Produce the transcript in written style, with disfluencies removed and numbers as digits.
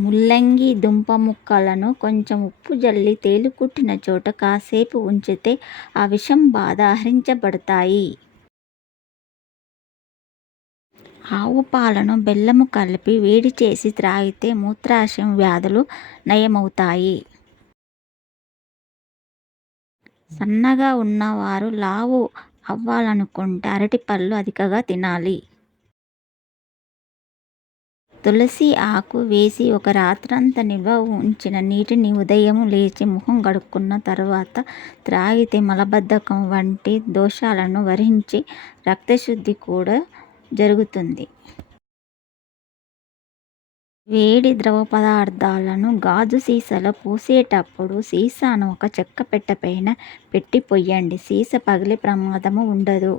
ముల్లంగి దుంప ముక్కలను కొంచెం ఉప్పు జల్లి తేలుకుట్టిన చోట కాసేపు ఉంచితే ఆ విషం బాధ హరించబడతాయి. ఆవు పాలను బెల్లము కలిపి వేడి చేసి త్రాగితే మూత్రాశయం వ్యాధులు నయమవుతాయి. సన్నగా ఉన్నవారు లావు అవ్వాలనుకుంటే అరటిపళ్ళు అధికంగా తినాలి. తులసి ఆకు వేసి ఒక రాత్రంతా నిల్వ ఉంచిన నీటిని ఉదయం లేచి ముఖం కడుక్కున్న తర్వాత త్రాగితే మలబద్ధకం వంటి దోషాలను వరించి రక్తశుద్ధి కూడా జరుగుతుంది. వేడి ద్రవ పదార్థాలను గాజు సీసాలో పోసేటప్పుడు సీసాను ఒక చెక్క పెట్టెపైన పెట్టి పొయ్యండి. సీసా పగిలే ప్రమాదము ఉండదు.